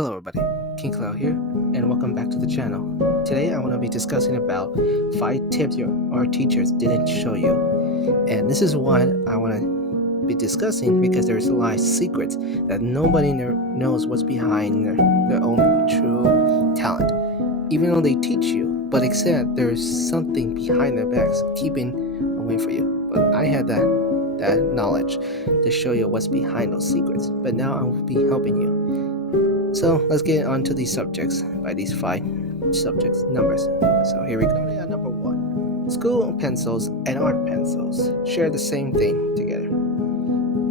Hello everybody, King Cloud here, and welcome back to the channel. Today I want to be discussing about 5 tips our teachers didn't show you. And this is what I want to be discussing because there's a lot of secrets that nobody knows what's behind their own true talent. Even though they teach you, but except there's something behind their backs keeping away from you. But I had that knowledge to show you what's behind those secrets. But now I will be helping you. So let's get on to these subjects by these 5 subjects numbers. So here we go. Starting at number 1. School pencils and art pencils share the same thing together.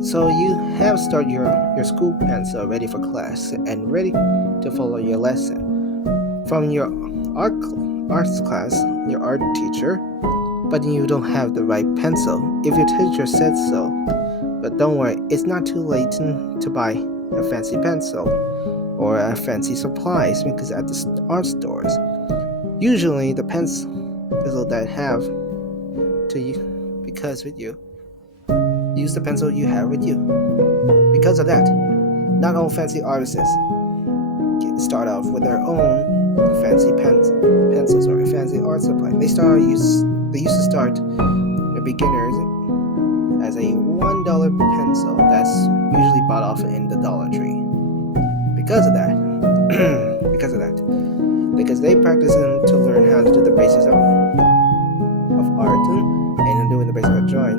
So you have started your school pencil ready for class and ready to follow your lesson. From your arts class, your art teacher, but you don't have the right pencil if your teacher said so. But don't worry, it's not too late to buy a fancy pencil or a fancy supplies because at the art stores, usually the pencil that have to you because with you. Use the pencil you have with you. Because of that, not all fancy artists start off with their own fancy pencils or a fancy art supply. They used to start the beginners as a $1 pencil that's usually bought off in the Dollar Tree. Because of that, because they practice to learn how to do the basics of art and doing the basics of drawing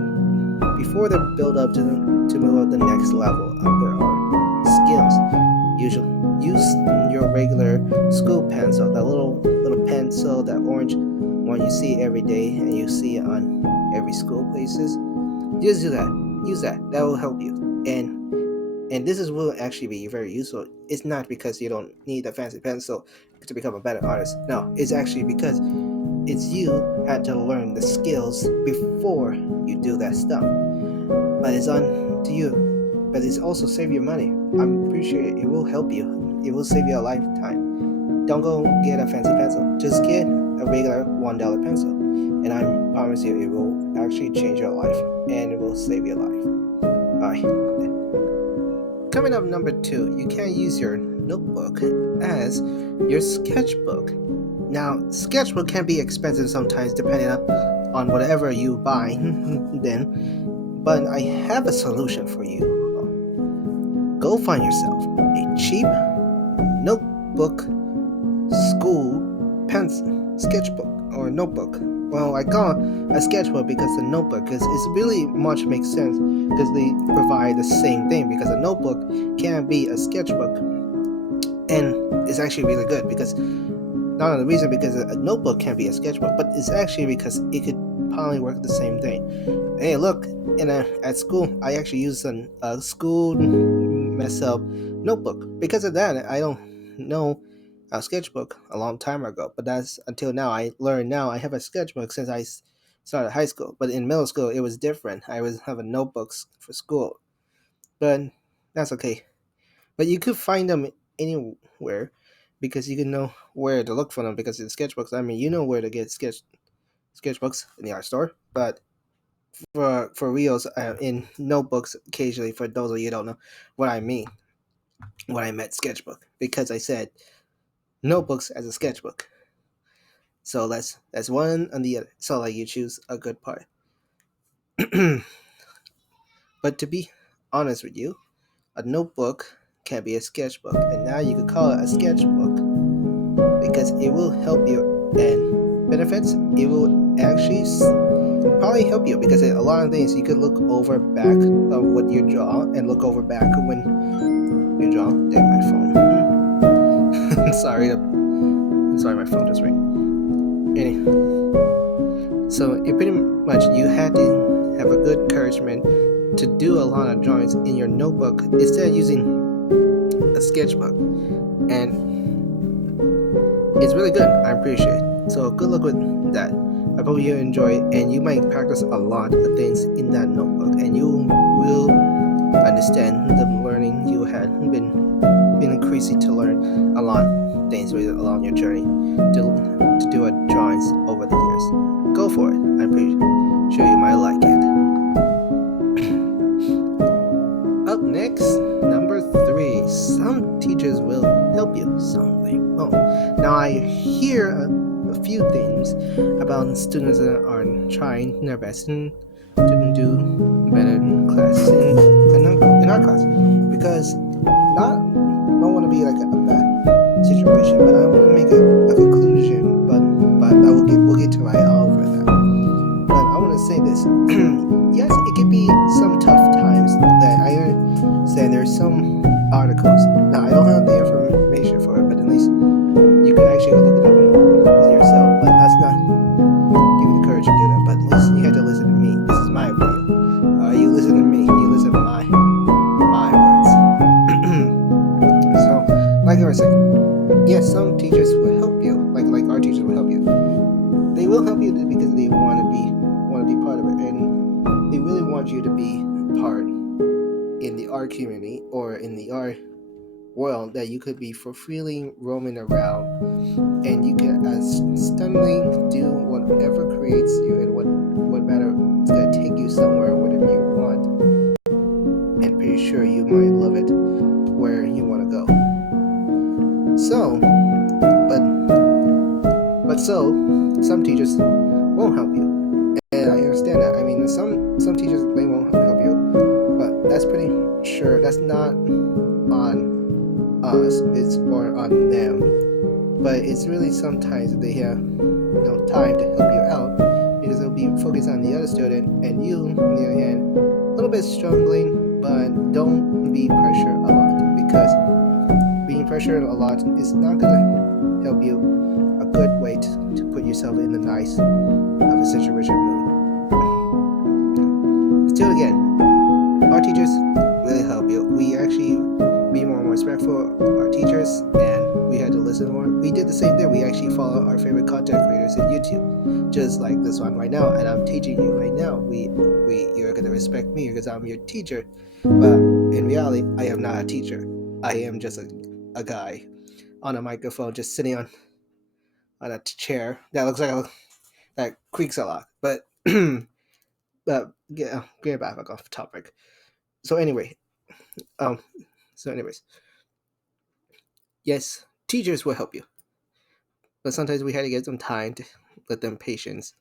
before they build up to move up the next level of their art skills. Usually use your regular school pencil, that little pencil, that orange one you see every day and you see it on every school places. Just do that. Use that. That will help you. And this will actually be very useful. It's not because you don't need a fancy pencil to become a better artist. No, it's actually because it's you had to learn the skills before you do that stuff. But it's on to you. But it's also save you money. I'm pretty sure it will help you. It will save you a lifetime. Don't go get a fancy pencil. Just get a regular $1 pencil. And I promise you it will actually change your life. And it will save your life. Alright. Coming up number 2, you can use your notebook as your sketchbook. Now, sketchbook can be expensive sometimes depending on whatever you buy then, but I have a solution for you. Go find yourself a cheap notebook, school pencil, sketchbook, or notebook. Well, I call it a sketchbook because the notebook is really much makes sense because they provide the same thing, because a notebook can be a sketchbook and it's actually really good because not only the reason because a notebook can be a sketchbook, but it's actually because it could probably work the same thing. Hey, look, at school I actually use a school mess up notebook. Because of that, I don't know a sketchbook a long time ago, but that's until now. I learned now I have a sketchbook since I started high school, but in middle school it was different. I was having notebooks for school, but that's okay. But you could find them anywhere because you can know where to look for them, because in sketchbooks, I mean, you know where to get sketchbooks in the art store, but for reals, in notebooks occasionally, for those of you who don't know what I mean when I meant sketchbook, because I said notebooks as a sketchbook. So that's one on the other. So like you choose a good part. But to be honest with you, a notebook can be a sketchbook, and now you could call it a sketchbook because it will help you, and benefits, it will actually probably help you because a lot of things you could look over back of what you draw and look over back when you draw. Damn, my phone. sorry, my phone just rang. Anyway, so it pretty much you had to have a good encouragement to do a lot of drawings in your notebook instead of using a sketchbook, and it's really good. I appreciate it. So good luck with that. I hope you enjoy it, and you might practice a lot of things in that notebook, and you will understand the learning you had been increasing to learn a lot of things along your journey to do a drawings over the years. Go for it. I'm pretty sure you might like it. Up next, number 3. Some teachers will help might hear a few things about students that are trying their best to do better in class in our class, because not don't want to be like a bad situation, but I want to make a conclusion, but we'll get to right over that. But I want to say this. Yes, it could be some tough times that I understand. There's some articles. Now I don't have the information for it, but at least you could actually look it up yourself. But that's not give you the courage to do that. But at least you had to listen to me. This is my opinion. You listen to me. You listen to my words. So, like I was saying, yes, some teachers will help you. Like our teachers will help you. They will help you because they want to be part of it, and they really want you to be part in the art community or in the art world, that you could be for freely roaming around, and you can stunningly do whatever creates you, and what matter it's gonna take you somewhere, whatever you want, and pretty sure you might love it where you want to go. So, but some teachers won't help you. And I understand that. I mean, some teachers, they won't help you, but that's pretty sure that's not on us. It's more on them. But it's really sometimes they have no time to help you out, because they'll be focused on the other student, and you, on the other hand, a little bit struggling. But don't be pressured a lot, because being pressured a lot is not gonna help you a good way to put yourself in the nice of a situation mood. Still again, our teachers really help you. We actually be more respectful of our teachers, and we had to listen more. We did the same thing. We actually follow our favorite content creators on YouTube, just like this one right now, and I'm teaching you right now. You're gonna respect me because I'm your teacher, but in reality, I am not a teacher. I am just a guy on a microphone, just sitting on a chair that looks like that creaks a lot, but get back off topic. So anyways, yes, teachers will help you, but sometimes we had to give them time to let them patience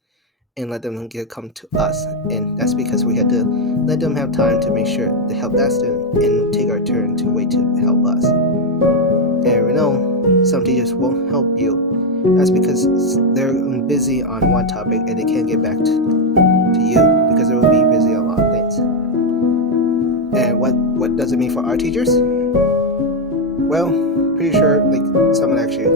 and let them come to us, and that's because we had to let them have time to make sure to help that student and take our turn to wait to help us. And we know some teachers won't help you. That's because they're busy on one topic and they can't get back to you because they will be busy on a lot of things. And what does it mean for our teachers? Well, pretty sure like someone actually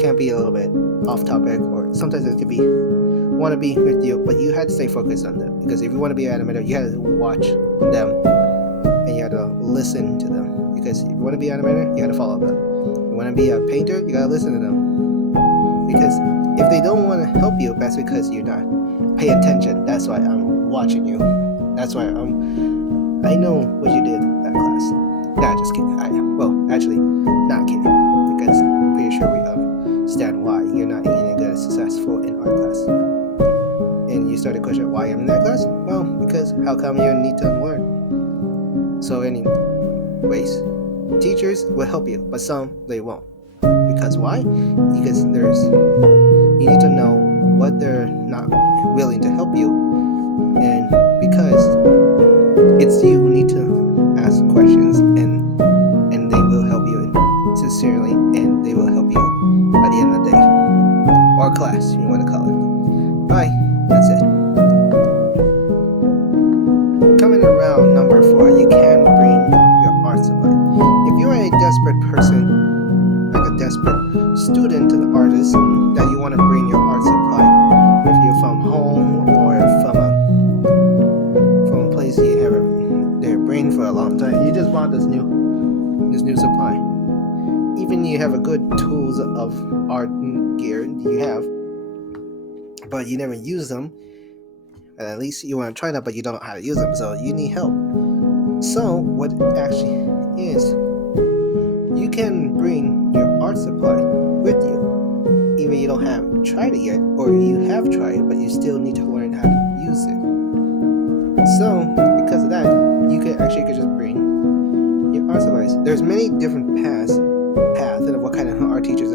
can be a little bit off topic, or sometimes it could be want to be with you, but you had to stay focused on them, because if you want to be an animator, you had to watch them and you had to listen to them, because if you want to be an animator, you had to follow them. If you want to be a painter, you gotta listen to them, because if they don't want to help you, that's because you're not paying attention. That's why I'm watching you. That's why I know what you did in that class. Nah, just kidding. Actually, not kidding, because I'm pretty sure we understand why you're not getting good successful in art class. And you started questioning why I'm in that class? Well, because how come you need to learn? So anyways, teachers will help you, but some they won't. Because why? Because you need to know what they're not willing to help you, and because it's you who need to ask questions, and they will help you sincerely, and they will help you by the end of the day, or class, you want to call it. Bye. That's it. Coming around number 4, you can bring your art supply. If you're a desperate person, like a desperate student and artist, that you want to bring your art supply with you from home or from a place you haven't bring for a long time, you just want this new supply. Even you have a good tools of art gear you have, but you never use them, and at least you want to try that, but you don't know how to use them, so you need help. So what it actually is, you can bring your art supply with you, even you don't have tried it yet, or you have tried it, but you still need to learn how to use it. So because of that, you could just bring your art supplies. There's many different paths of what kind of art teachers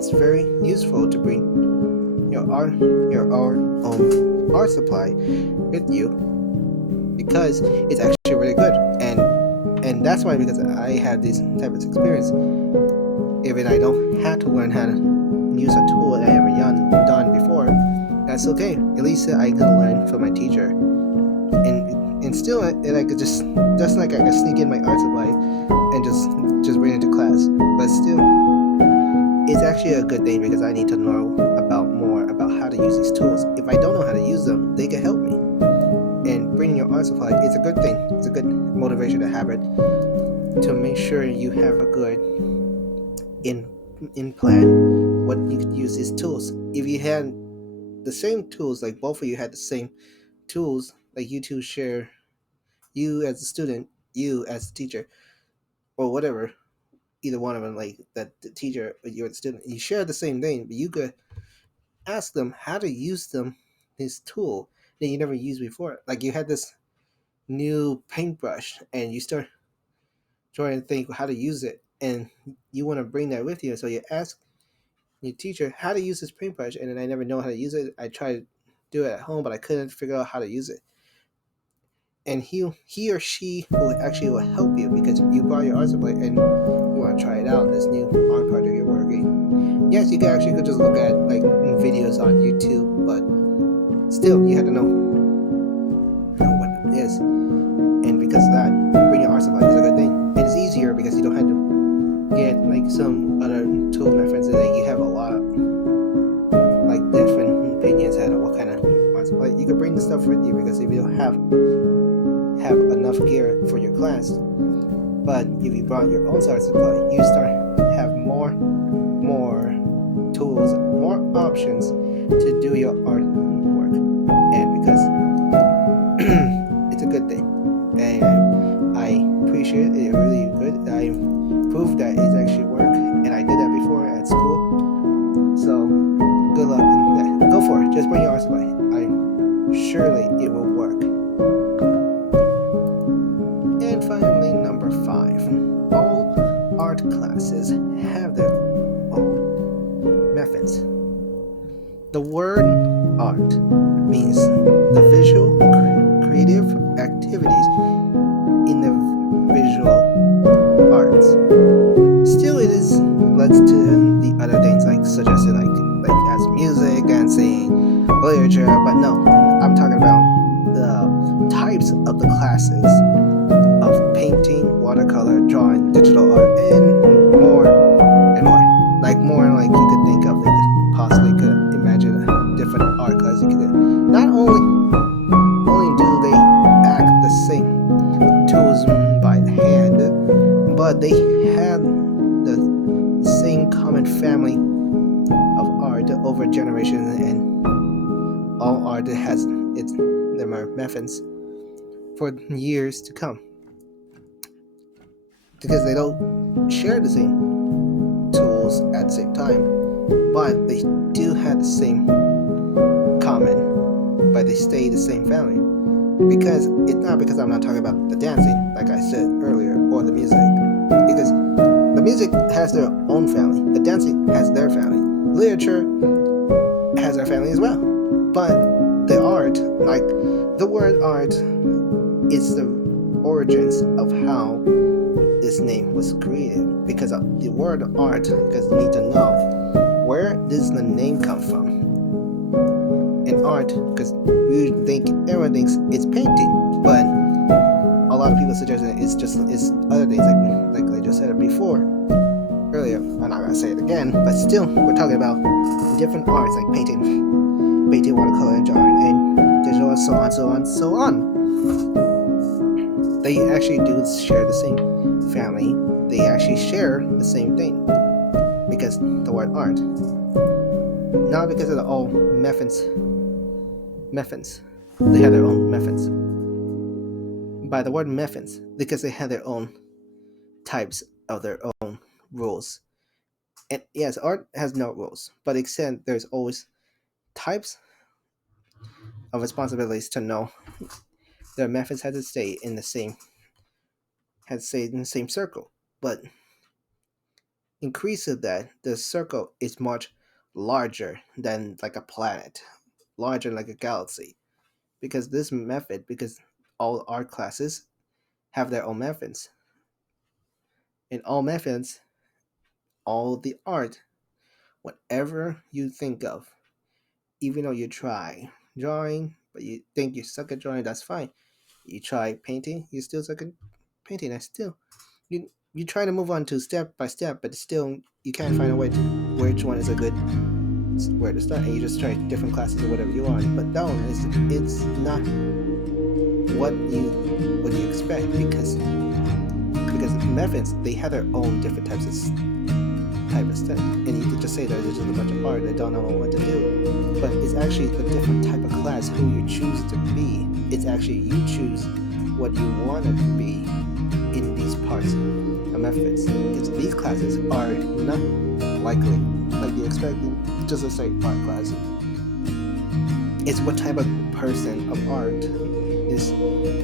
it's very useful to bring your own art supply with you because it's actually really good. And that's why, because I have this type of experience, even I don't have to learn how to use a tool that I haven't done before, that's okay. At least I can learn from my teacher, and still, and I could just like I could sneak in my art supply and just bring it to class. But still, it's actually a good thing because I need to know about more about how to use these tools. If I don't know how to use them, they can help me. And bringing your art supply is a good thing. It's a good motivation to have it to make sure you have a good in in plan what you could use these tools. If you had the same tools, like both of you had the same tools, like you two share, you as a student, you as a teacher, or whatever, either one of them, like that the teacher or you're the student, you share the same thing, but you could ask them how to use this tool that you never used before. Like you had this new paintbrush and you start trying to think how to use it, and you want to bring that with you, so you ask your teacher how to use this paintbrush, and then I never know how to use it. I tried to do it at home, but I couldn't figure out how to use it. And he or she will help you because you brought your art supply and you want to try it out, this new art project you're working. Yes, you can actually could just look at like videos on YouTube, but still you have to know what it is. And because of that, bring your art supply is a good thing. And it's easier because you don't have to get like some other tools. My friends say that you have a lot like different opinions on what kind of art supply. You can bring the stuff with you because if you don't have enough gear for your class, but if you brought your own art supply, you start have more tools, more options to do your art work. And because it's a good thing, and I appreciate it. It's really good. I proved that it actually work, and I did that before at school. So good luck in that. Go for it. Just bring your art supply. Surely it will work. And finally, number 5. All art classes have their own methods. The word art means the visual creative activities in the visual arts. Still, it is led to the other things like suggested, like as music, dancing, literature. But no, I'm talking about the types of the classes of painting, watercolor, drawing, digital art, and more and more. Like more like you could think of, like possibly could imagine a different art class you could do. Not only do they act the same tools by the hand, but they have the same common family of art over generations, and all art has their methods for years to come because they don't share the same tools at the same time, but they do have the same common, but they stay the same family. Because it's not because I'm not talking about the dancing, like I said earlier, or the music, because the music has their own family, the dancing has their family, literature has their family as well. But the art, like the word art, is the origins of how this name was created. Because of the word art, because you need to know where does the name come from. And art, because everyone thinks it's painting, but a lot of people suggest that it's other things, like I just said it before earlier. I'm not gonna say it again, but still, we're talking about different arts like painting, watercolor, drawing, and digital, and so on, so on, so on. They actually do share the same family. They actually share the same thing because the word art, not because of the old methods. They have their own methods. By the word methods, because they have their own types of their own rules. And yes, art has no rules, but except there's always types of responsibilities to know their methods had to stay in the same circle. But increase of that, the circle is much larger than like a planet, larger like a galaxy. Because this method, because all art classes have their own methods. In all methods, all the art, whatever you think of, even though you try drawing, but you think you suck at drawing, that's fine. You try painting, you still suck at painting, that's still you try to move on to step by step, but still you can't find a way to which one is a good where to start, and you just try different classes or whatever you want. But no, it's not what you expect because methods they have their own different type of stuff, and you can just say that it's just a bunch of art that don't know what to do. But it's actually a different type of class who you choose to be. It's actually you choose what you want to be in these parts of methods. Because these classes are not likely like you expect just to say art class. It's what type of person of art is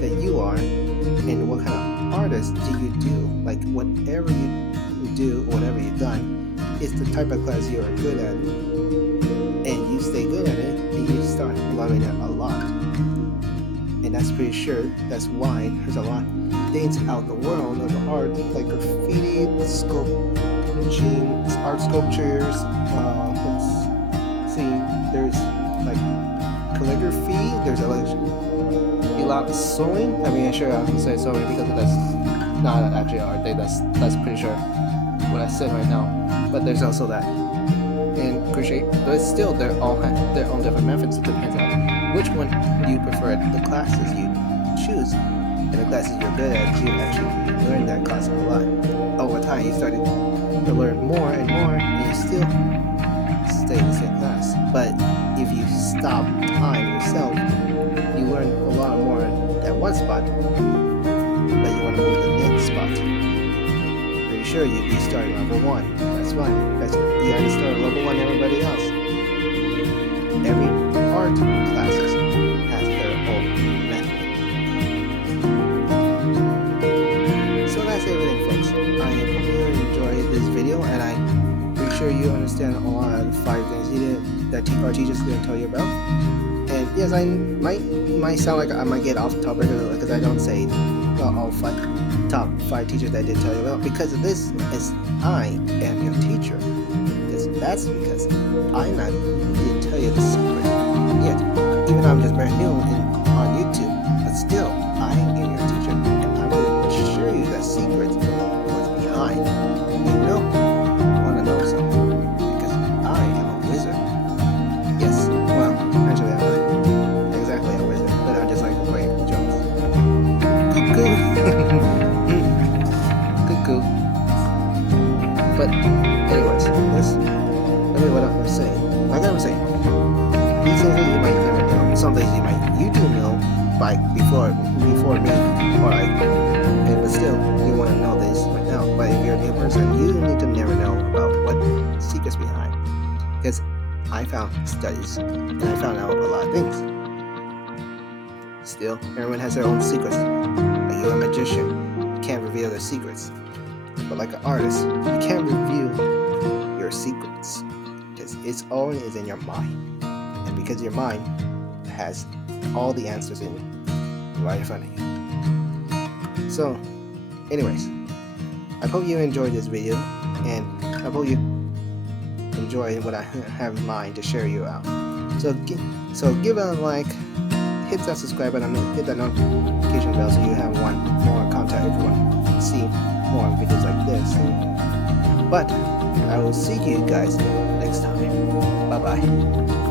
that you are, and what kind of artist do you do. Like whatever you do, whatever you've done, is the type of class you are good at, and you stay good at it, and you start loving it a lot. And that's pretty sure that's why there's a lot of things out the world of art, like graffiti, sculpting, art sculptures. Let's see, there's like calligraphy. There's a lot of sewing. I mean, sure, I can say sewing because that's not actually art. That's pretty sure what I said right now. But there's also that and crochet. But still, they all have their own different methods. It depends on which one you prefer. The classes you choose and the classes you're good at, you actually learn that class a lot. Over time, you started to learn more and more, and you still stay in the same class. But if you stop time yourself, you learn a lot more at one spot, but you want to move to the next spot. Pretty sure you start at level 1. That's fine. You have to start at level 1 everybody else. Every art classes has their own method. So that's everything, folks. I hope you enjoyed this video, and I'm pretty sure you understand a lot of the 5 things that our teachers didn't tell you about. And yes, I might sound like I might get off topic because I don't say all top 5 teachers that I did tell you about, because of this is I am your teacher. That's because I'm not didn't tell you the secret yet. Even though I'm just brand new on YouTube, but still I am your teacher, and I'm going to show you the secret what's behind. You want to know something because I am a wizard. Yes, well, actually I'm not exactly a wizard, but I'm just like playing jokes. Cuckoo. Cuckoo. But anyways, what I'm saying. Like I was saying, these things that you might never know. Some things you do know, like before me, or like, but still you want to know this right now. But if you're a new person, you need to never know about what secrets behind. Because I found studies and I found out a lot of things. Still, everyone has their own secrets. Like you're a magician, you can't reveal their secrets. But like an artist, you can't reveal your secrets. It's all is in your mind, and because your mind has all the answers in right in front of you. So, anyways, I hope you enjoyed this video, and I hope you enjoy what I have in mind to share you out. So give a like, hit that subscribe button, hit that notification bell so you have one more contact if you want to see more videos like this. But I will see you guys next time. Bye bye.